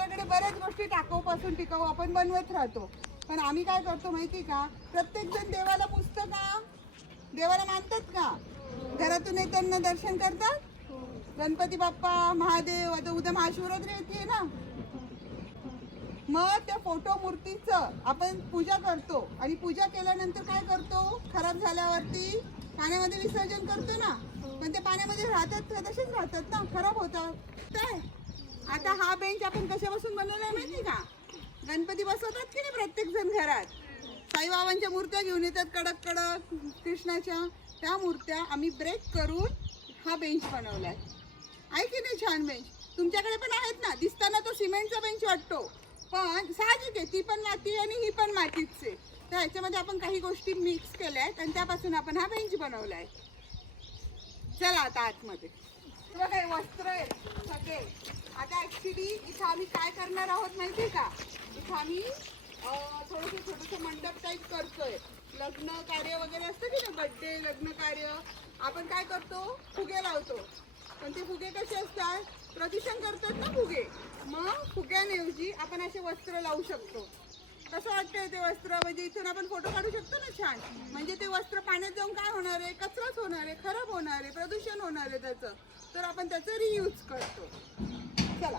आपल्याकडे बऱ्याच गोष्टी टाकाऊपासून टिकाऊ आपण बनवत राहतो. पण आम्ही काय करतो माहिती का, प्रत्येक जण देवाला पुजतं का, देवाला मानतात का, घरातून येताना दर्शन करतात. गणपती बाप्पा, महादेव, आता उद्या महाशिवरात्री येते ना, मग त्या फोटो मूर्तीचं आपण पूजा करतो. आणि पूजा केल्यानंतर काय करतो, खराब झाल्यावरती पाण्यामध्ये विसर्जन करतो ना. पण ते पाण्यामध्ये राहतात, तसेच राहतात ना, खराब होतात. काय आता हा बेंच आपण कशापासून बनवलाय माहिती का, गणपती बसवतात की नाही प्रत्येक जण घरात, साईबाबांच्या मूर्त्या घेऊन येतात कडक कडक कृष्णाच्या, त्या मूर्त्या आम्ही ब्रेक करून हा बेंच बनवलाय. आहे की नाही छान बेंच. तुमच्याकडे पण आहेत ना, दिसताना तो सिमेंटचा बेंच वाटतो, पण साहजिक आहे, ती पण माती आणि ही पण मातीच आहे. तर ह्याच्यामध्ये आपण काही गोष्टी मिक्स केल्या आहेत आणि त्यापासून आपण हा बेंच बनवलाय. चला आता आतमध्ये बघा, वस्त्र आहेत सगळे. आता ऍक्च्युली इथं आम्ही काय करणार आहोत माहिती आहे का, इथं आम्ही थोडंसं मंडप टाईप करतोय. लग्न कार्य वगैरे असतं की ना, बड्डे, लग्न कार्य, आपण काय करतो, फुगे लावतो. पण ते फुगे कसे असतात, प्रदूषण करतात ना फुगे. मग फुग्याऐवजी आपण असे वस्त्र लावू शकतो. कसं वाटतंय ते वस्त्र, म्हणजे इथून आपण फोटो काढू शकतो ना छान. म्हणजे ते वस्त्र पाण्यात जाऊन काय होणार आहे, कचराच होणार आहे, खराब होणार आहे, प्रदूषण होणार आहे त्याचं. तर आपण त्याचं रियूज करतो. चला